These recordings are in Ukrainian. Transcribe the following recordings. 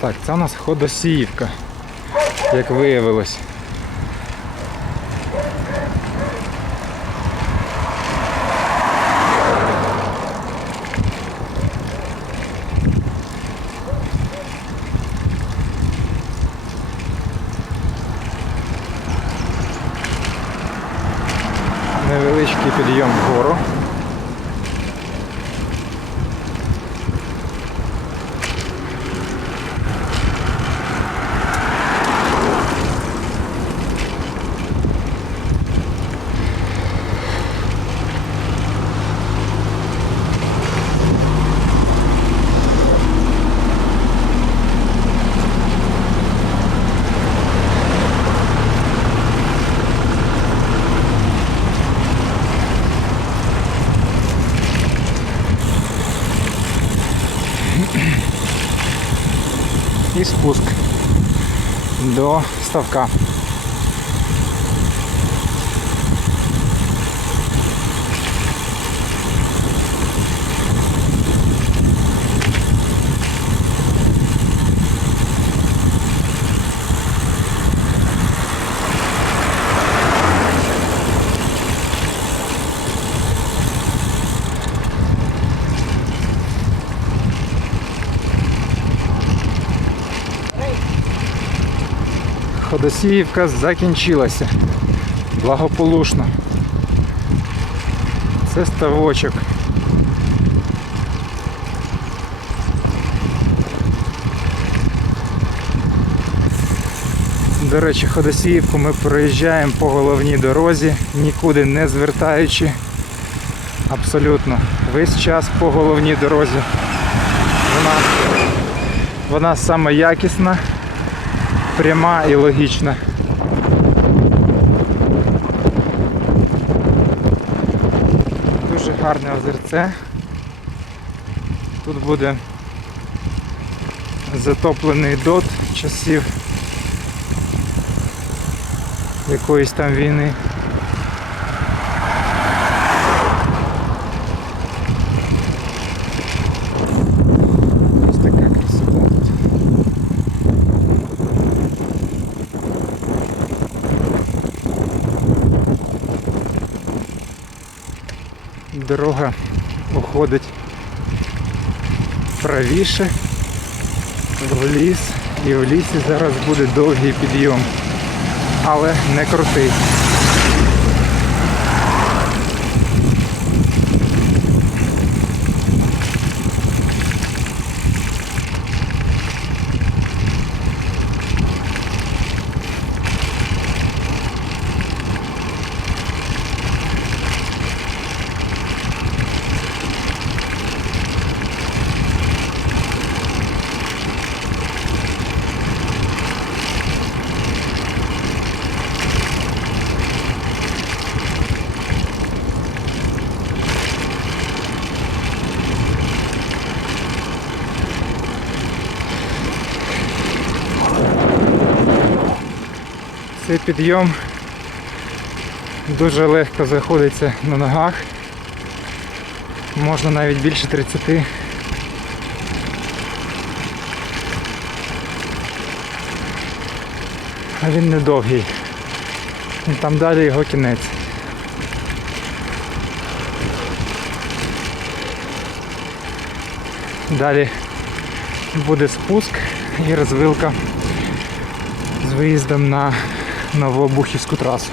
Так, це у нас ходосіївка, як виявилось. Невеличкий підйом вгору. І спуск до ставка. Ходосіївка закінчилася. Благополучно. Це ставочок. До речі, Ходосіївку ми проїжджаємо по головній дорозі, нікуди не звертаючи. Абсолютно. Весь час по головній дорозі. Вона, вона саме якісна пряма і логічна. Дуже гарне озерце. Тут буде затоплений дот часів якоїсь там війни. Ось така красота тут. Дорога уходить правіше в ліс і в лісі зараз буде довгий підйом, але не крутий. Цей підйом дуже легко заходиться на ногах. Можна навіть більше 30. А він не довгий. І Там далі його кінець. Далі буде спуск і розвилка з виїздом на Новообухівську трасу.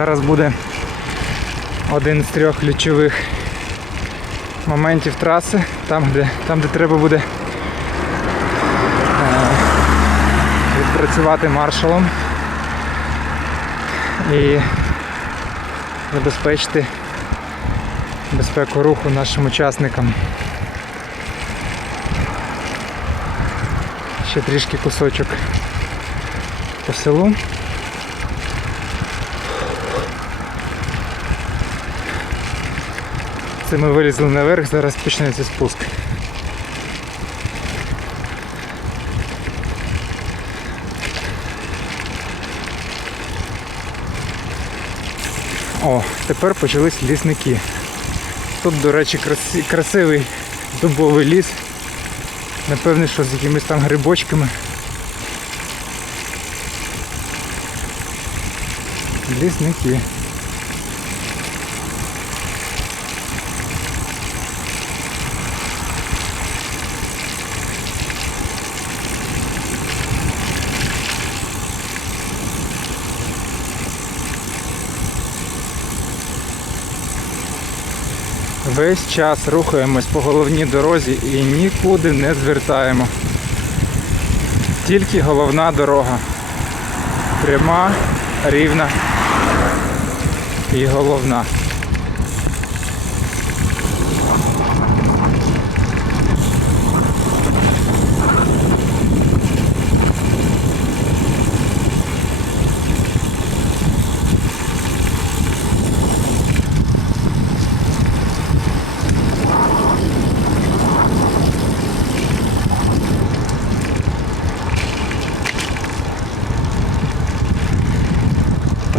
Зараз буде один з трьох ключових моментів траси, там де, там, де треба буде е, відпрацювати маршалом і забезпечити безпеку руху нашим учасникам. Ще трішки кусочок по селу. Це ми вилізли наверх, зараз почнеться спуск. О, тепер почались лісники. Тут, до речі, красивий, дубовий ліс. Напевне, що з якимись там грибочками. Лісники. Весь час рухаємось по головній дорозі і нікуди не звертаємо. Тільки головна дорога. Пряма, рівна і головна.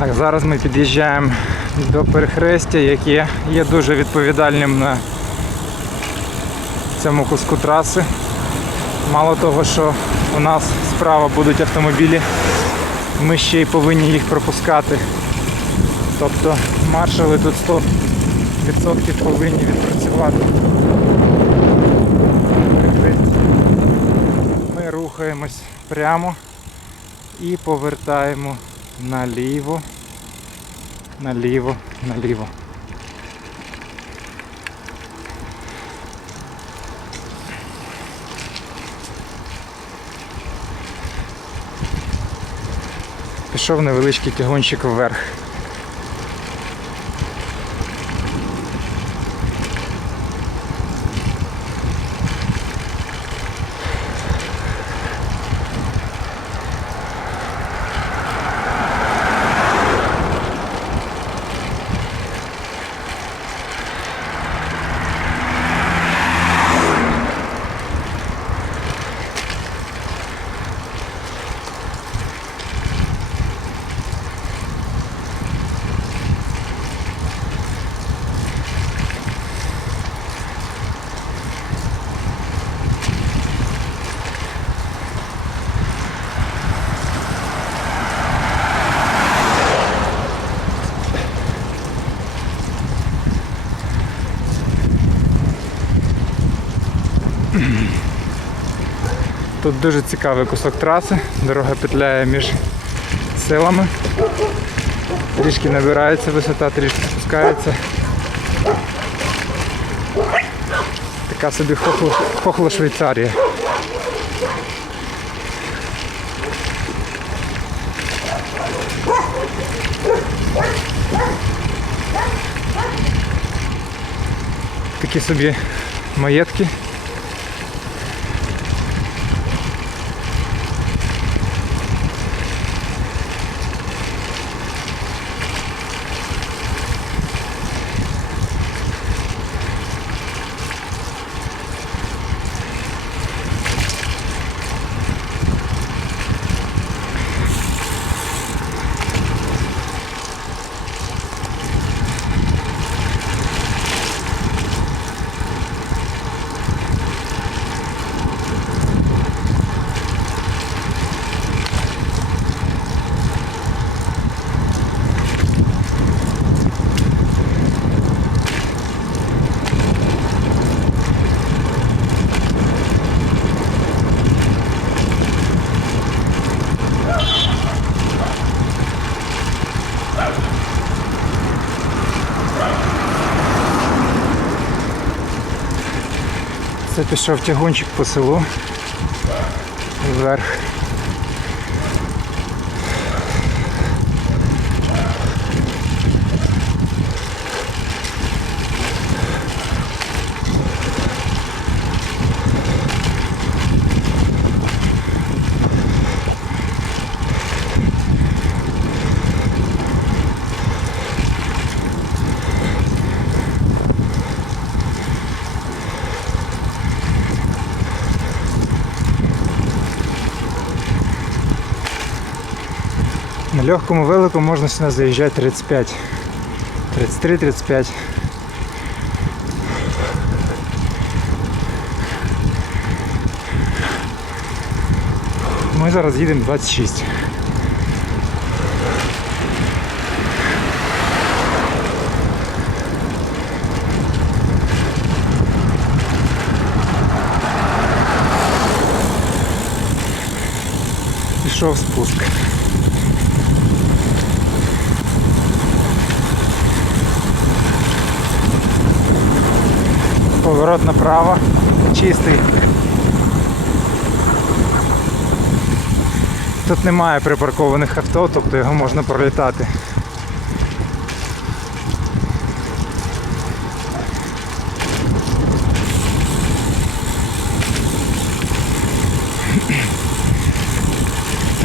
Так, зараз ми під'їжджаємо до перехрестя, яке є дуже відповідальним на цьому куску траси. Мало того, що у нас справа будуть автомобілі, ми ще й повинні їх пропускати. Тобто маршали тут 100% повинні відпрацювати. Ми рухаємось прямо і повертаємо наліво, наліво, наліво. Пішов невеличкий тягончик вверх. Тут дуже цікавий кусок траси, дорога петляє між селами. Трішки набирається висота, трішки спускається. Така собі хохло Швейцарія. Такі собі маєтки. Пішов тягунчик по селу. Вверх. Легкому велику можна сюди заїжджати 35. 33-35. Ми зараз їдемо 26. Пішов спуск. Поворот направо, чистий. Тут немає припаркованих авто, тобто його можна пролітати.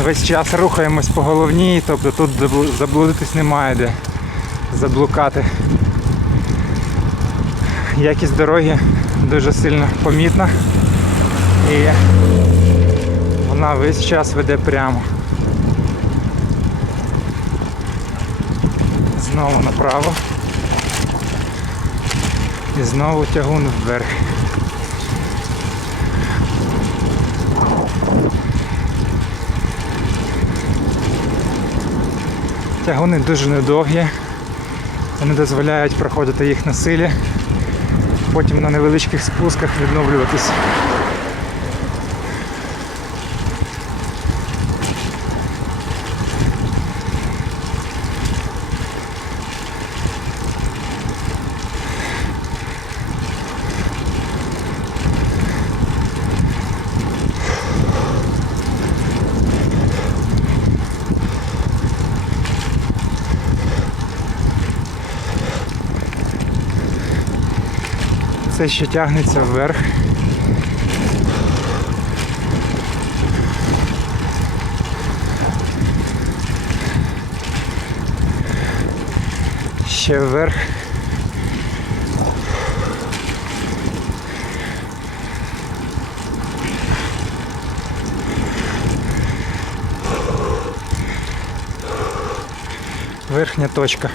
Весь час рухаємось по головній, тобто тут заблудитись немає де заблукати. Якість дороги дуже сильно помітна і вона весь час веде прямо. Знову направо. І знову тягун вверх. Тягуни дуже недовгі. Вони дозволяють проходити їх на силі, потім на невеличких спусках відновлюватись. Це ще тягнеться вверх. Ще вверх. Верхня точка.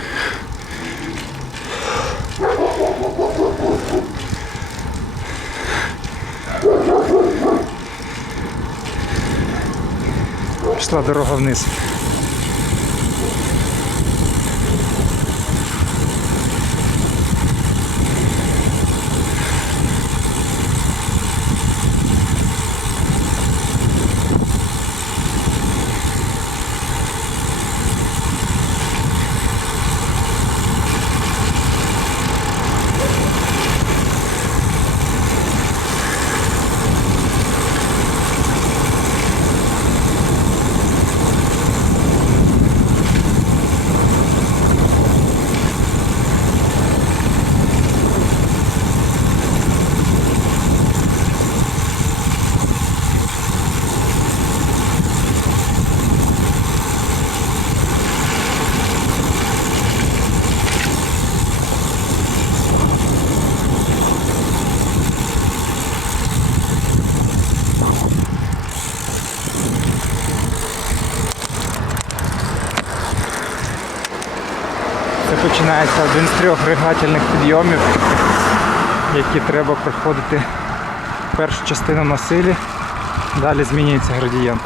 Пішла дорога вниз. Це починається один з трьох ригательних підйомів, які треба проходити першу частину на силі, далі змінюється градієнт.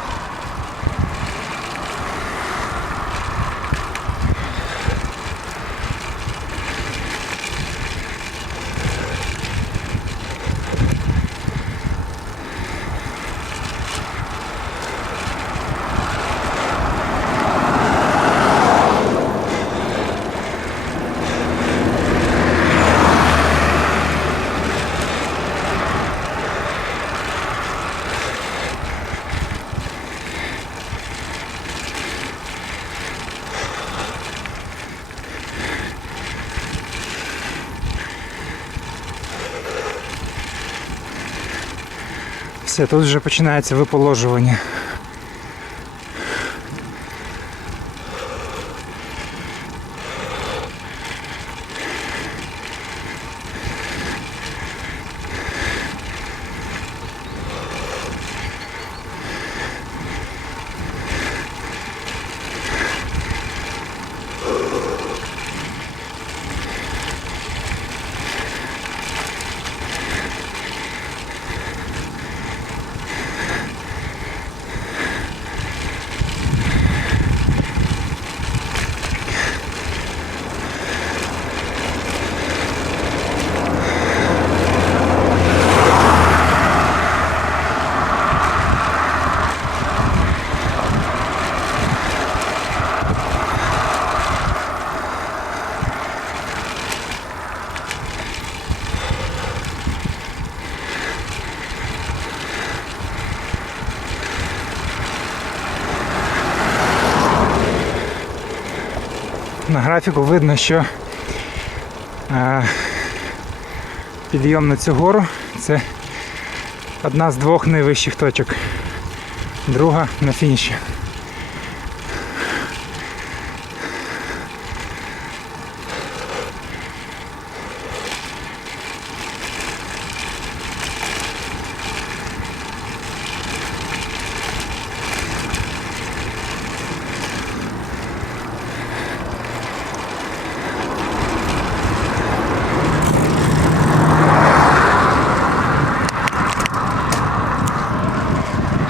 Все, тут вже починається виположування. Графіку видно, що е, підйом на цю гору це одна з двох найвищих точок. Друга на фініші.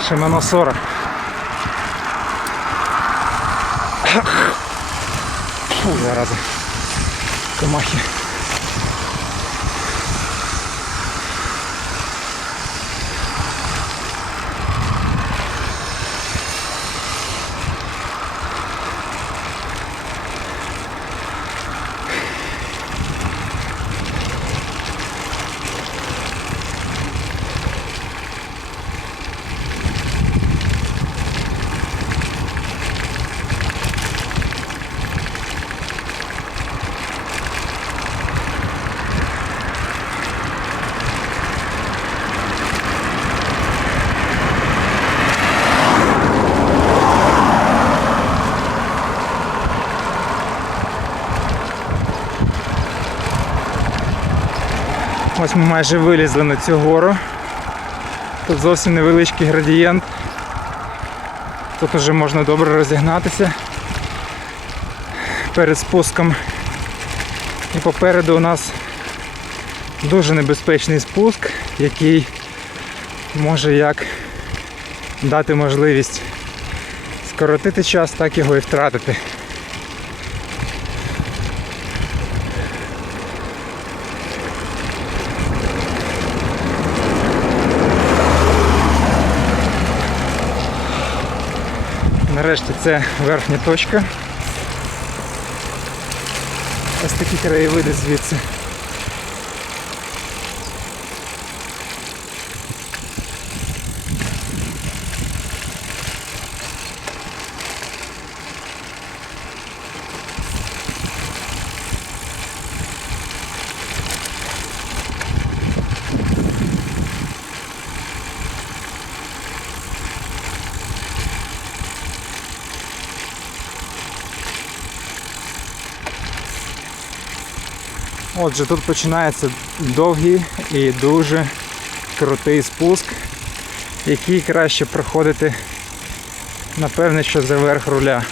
Шимано 40. Фу, зараза. Комахи. Ось ми майже вилізли на цю гору. Тут зовсім невеличкий градієнт. Тут вже можна добре розігнатися перед спуском. І попереду у нас дуже небезпечний спуск, який може як дати можливість скоротити час, так його і втратити. Нарешті це верхня точка. Ось такі краєвиди звідси. Отже, тут починається довгий і дуже крутий спуск, який краще проходити, напевне, що за верх руля.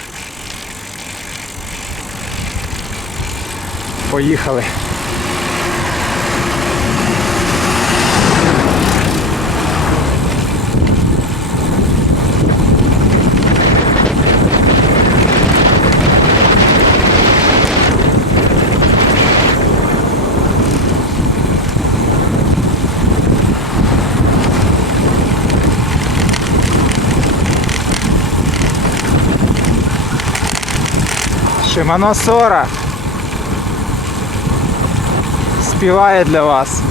Поїхали. Шимано Сора співає для вас.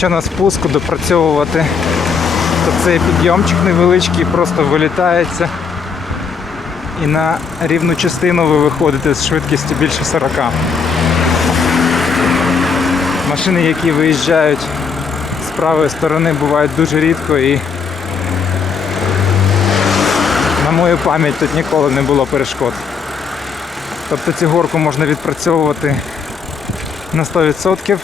Якщо на спуску допрацьовувати, то цей підйомчик невеличкий просто вилітається і на рівну частину ви виходите з швидкістю більше 40. Машини, які виїжджають з правої сторони, бувають дуже рідко і на мою пам'ять тут ніколи не було перешкод. Тобто цю горку можна відпрацьовувати на 100%.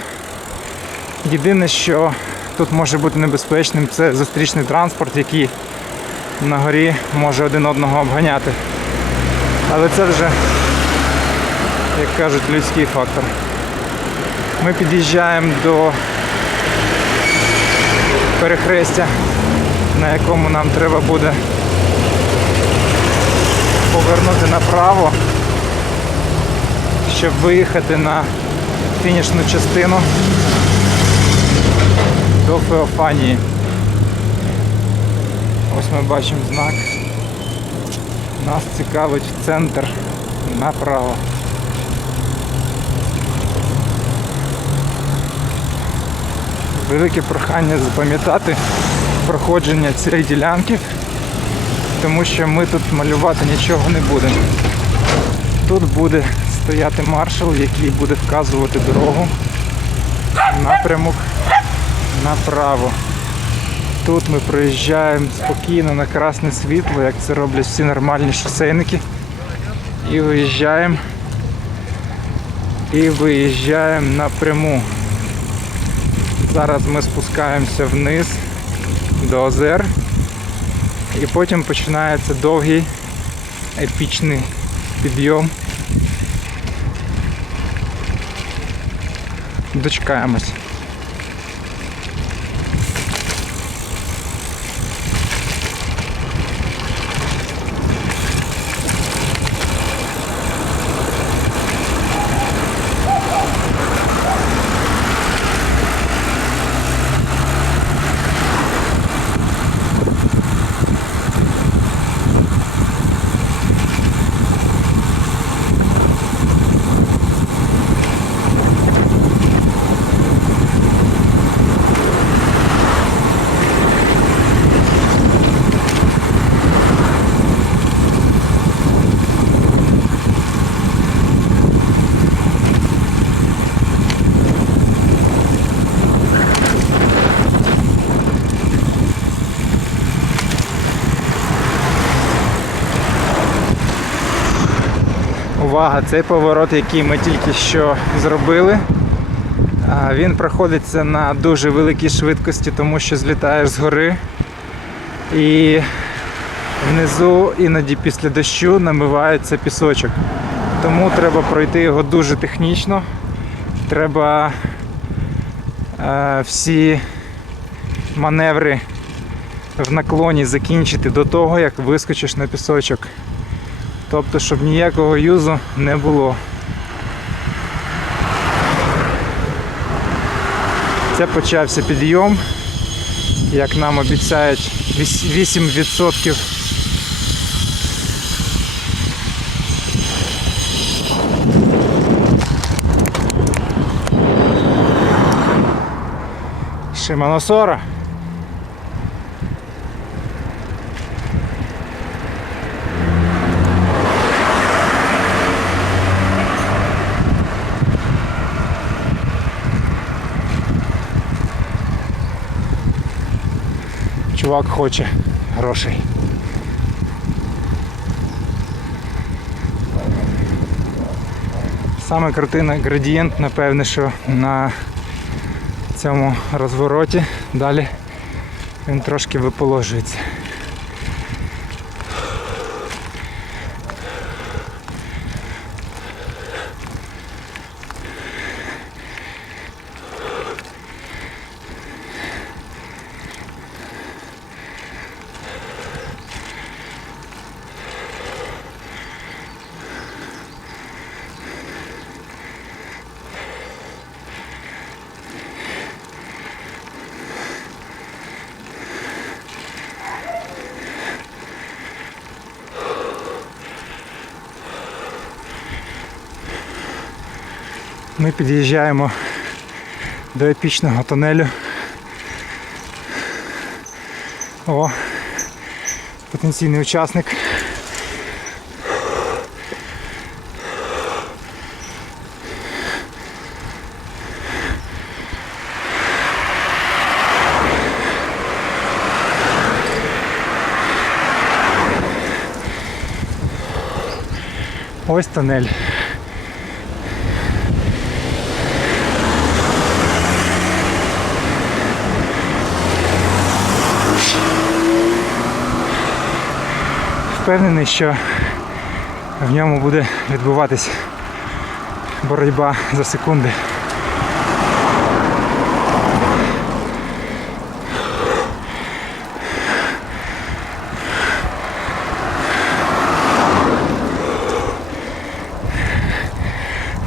Єдине, що тут може бути небезпечним, це зустрічний транспорт, який на горі може один одного обганяти. Але це вже, як кажуть, людський фактор. Ми під'їжджаємо до перехрестя, на якому нам треба буде повернути направо, щоб виїхати на фінішну частину до Феофанії. Ось ми бачимо знак. Нас цікавить центр направо. Велике прохання запам'ятати проходження цієї ділянки, тому що ми тут малювати нічого не будемо. Тут буде стояти маршал, який буде вказувати дорогу, напрямок направо. Тут ми проїжджаємо спокійно на красне світло, як це роблять всі нормальні шосейники. І виїжджаємо. І виїжджаємо напряму. Зараз ми спускаємося вниз до озер. І потім починається довгий епічний підйом. Дочекаємось. Увага, цей поворот, який ми тільки що зробили, він проходиться на дуже великій швидкості, тому що злітаєш з гори. І внизу іноді після дощу намивається пісочок. Тому треба пройти його дуже технічно. Треба е, всі маневри в наклоні закінчити до того, як вискочиш на пісочок. Тобто, щоб ніякого юзу не було. Це почався підйом. Як нам обіцяють 8%. Шиманосора. Чувак хоче грошей. Саме крутий градієнт, напевне, що на цьому розвороті далі він трошки виположується. Ми під'їжджаємо до епічного тунелю. О, потенційний учасник. Ось тунель. впевнений, що в ньому буде відбуватись боротьба за секунди.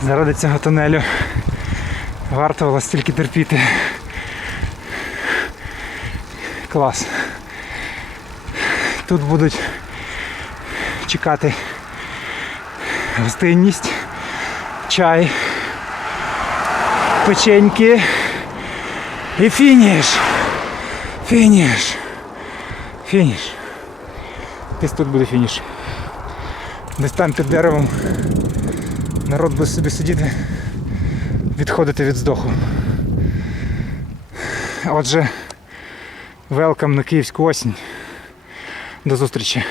Заради цього тунелю варто було стільки терпіти. Клас. Тут будуть чекати гостинність, чай, печеньки і фініш. Фініш. Фініш. Десь тут буде фініш. Десь там під деревом народ буде собі сидіти, відходити від здоху. Отже, велкам на київську осінь. До зустрічі.